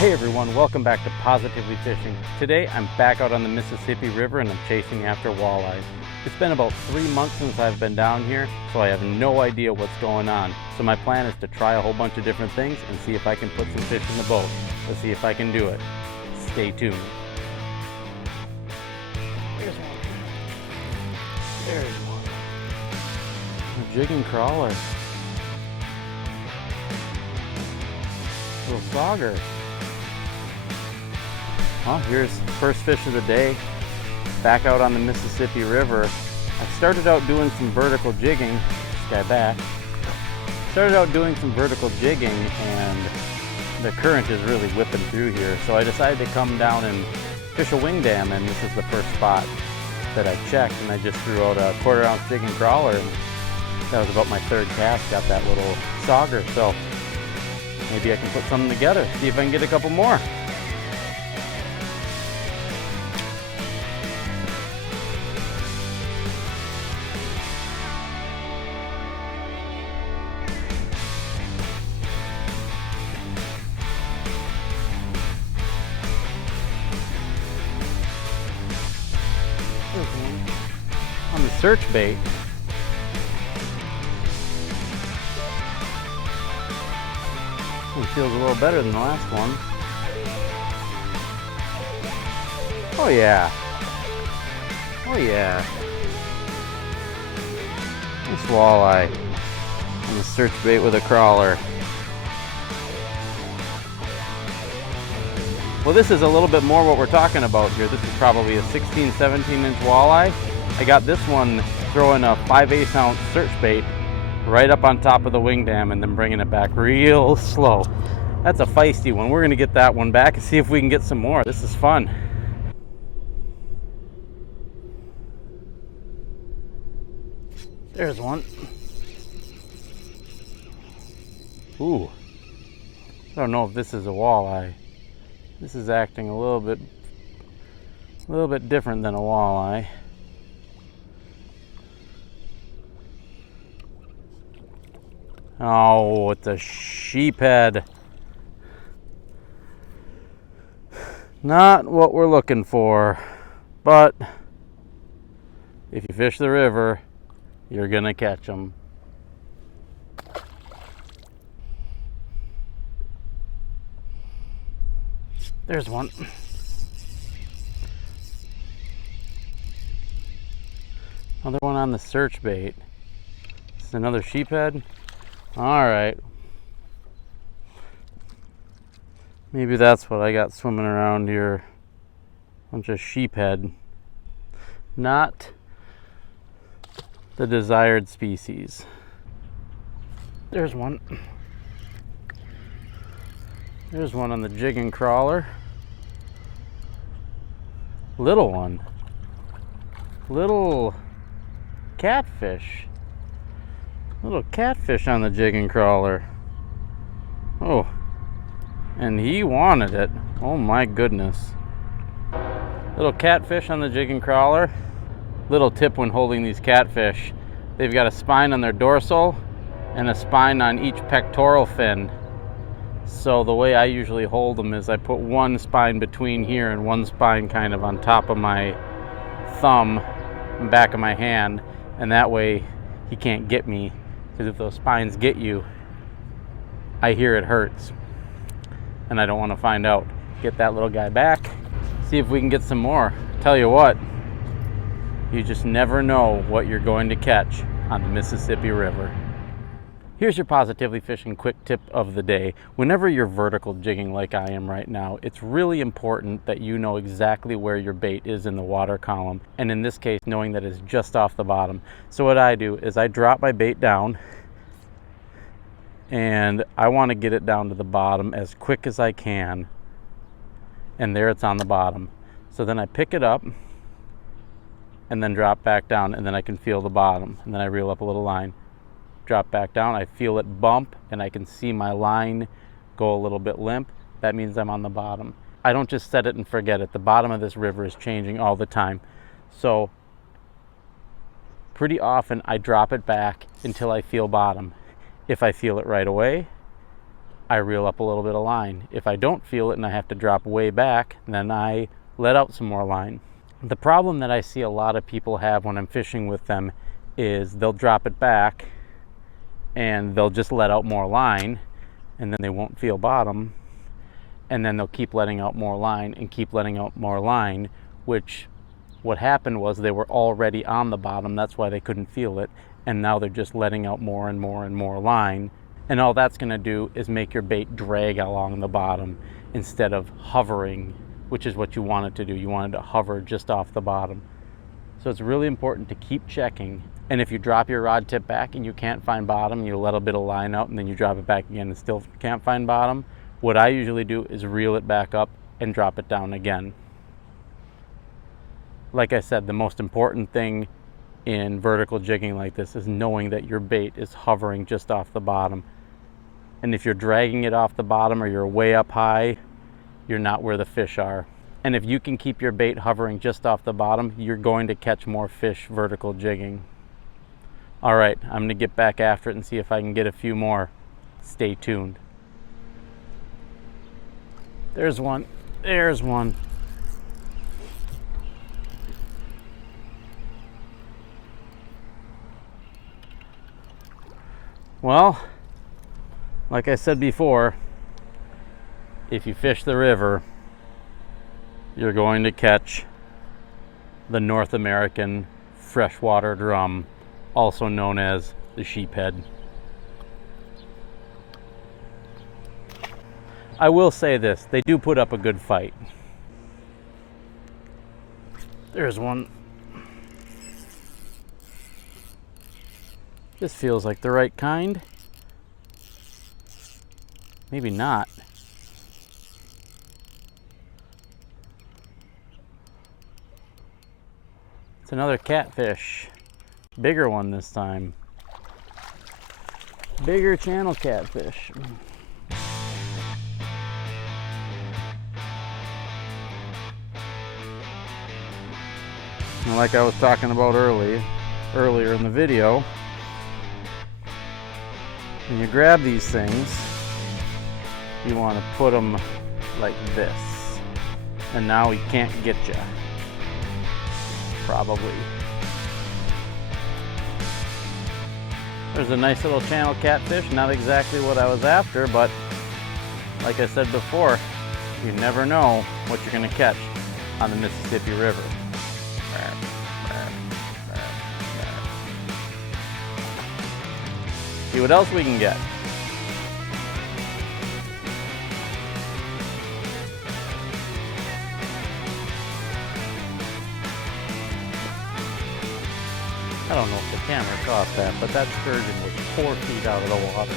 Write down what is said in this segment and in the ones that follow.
Hey everyone, welcome back to Positively Fishing. Today I'm back out on the Mississippi River and I'm chasing after walleyes. It's been about 3 months since I've been down here, so I have no idea what's going on. So my plan is to try a whole bunch of different things and see if I can put some fish in the boat. Let's see if I can do it. Stay tuned. There's one. There's one. A jigging crawler. Little sauger. Well, here's the first fish of the day, back out on the Mississippi River. I started out doing some vertical jigging, this guy back. Started out doing some vertical jigging and the current is really whipping through here. So I decided to come down and fish a wing dam, and this is the first spot that I checked, and I just threw out a 1/4 ounce jigging crawler, and that was about my third cast, got that little sauger. So maybe I can put something together, see if I can get a couple more. On the search bait. It feels a little better than the last one. Oh yeah. Oh yeah. Nice walleye on the search bait with a crawler. Well, this is a little bit more what we're talking about here. This is probably a 16, 17 inch walleye. I got this one throwing a 5/8 ounce search bait right up on top of the wing dam and then bringing it back real slow. That's a feisty one. We're gonna get that one back and see if we can get some more. This is fun. There's one. Ooh. I don't know if this is a walleye. This is acting a little bit different than a walleye. Oh, it's a sheephead. Not what we're looking for, but if you fish the river, you're gonna catch them. There's one. Another one on the search bait. This is another sheephead. All right. Maybe that's what I got swimming around here. Bunch of sheephead. Not the desired species. There's one. There's one on the jigging crawler. Little one. Little catfish. Little catfish on the jigging crawler. Oh, and he wanted it. Oh my goodness. Little catfish on the jigging crawler. Little tip when holding these catfish. They've got a spine on their dorsal and a spine on each pectoral fin. So the way I usually hold them is I put one spine between here and one spine kind of on top of my thumb and back of my hand, and that way he can't get me, because if those spines get you, I hear it hurts and I don't want to find out. Get that little guy back, see if we can get some more. Tell you what, you just never know what you're going to catch on the Mississippi River. Here's your Positively Fishing quick tip of the day. Whenever you're vertical jigging like I am right now, it's really important that you know exactly where your bait is in the water column, and in this case, knowing that it's just off the bottom. So what I do is I drop my bait down, and I want to get it down to the bottom as quick as I can, and there it's on the bottom. So then I pick it up and then drop back down, and then I can feel the bottom, and then I reel up a little line. Drop back down, I feel it bump, and I can see my line go a little bit limp. That means I'm on the bottom. I don't just set it and forget it. The bottom of this river is changing all the time. So pretty often I drop it back until I feel bottom. If I feel it right away, I reel up a little bit of line. If I don't feel it and I have to drop way back, then I let out some more line. The problem that I see a lot of people have when I'm fishing with them is they'll drop it back and they'll just let out more line, and then they won't feel bottom, and then they'll keep letting out more line and keep letting out more line, which what happened was they were already on the bottom. That's why they couldn't feel it, and now they're just letting out more and more and more line, and all that's going to do is make your bait drag along the bottom instead of hovering, which is what you want it to do. You want it to hover just off the bottom. So it's really important to keep checking. And if you drop your rod tip back and you can't find bottom, you let a bit of line out and then you drop it back again and still can't find bottom, what I usually do is reel it back up and drop it down again. Like I said, the most important thing in vertical jigging like this is knowing that your bait is hovering just off the bottom. And if you're dragging it off the bottom or you're way up high, you're not where the fish are. And if you can keep your bait hovering just off the bottom, you're going to catch more fish vertical jigging. All right, I'm gonna get back after it and see if I can get a few more. Stay tuned. There's one, there's one. Well, like I said before, if you fish the river, you're going to catch the North American freshwater drum, also known as the sheephead. I will say this, they do put up a good fight. There's one. This feels like the right kind. Maybe not. It's another catfish. Bigger one this time. Bigger channel catfish. And like I was talking about earlier in the video, when you grab these things, you want to put them like this. And now he can't get you. Probably. There's a nice little channel catfish, not exactly what I was after, but like I said before, you never know what you're going to catch on the Mississippi River. See what else we can get. I don't know if the camera caught that, but that sturgeon was 4 feet out of the water.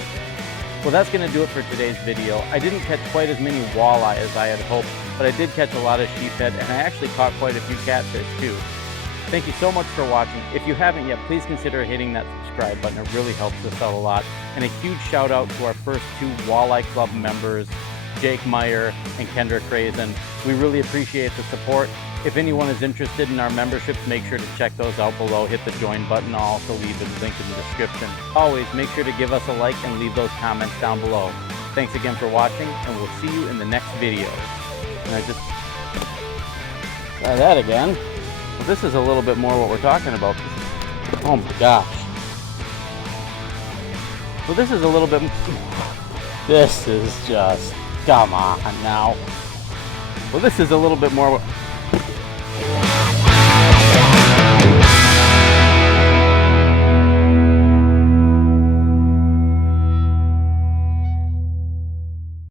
Well, that's going to do it for today's video. I didn't catch quite as many walleye as I had hoped, but I did catch a lot of sheephead, and I actually caught quite a few catfish too. Thank you so much for watching. If you haven't yet, please consider hitting that subscribe button. It really helps us out a lot. And a huge shout out to our first 2 Walleye Club members, Jake Meyer and Kendra Crazen. We really appreciate the support. If anyone is interested in our memberships, make sure to check those out below. Hit the join button. I'll also leave the link in the description. Always make sure to give us a like and leave those comments down below. Thanks again for watching, and we'll see you in the next video. And I just try that again. Well, this is a little bit more what we're talking about. Oh my gosh. Well, this is a little bit... This is just... Come on now. Well, this is a little bit more...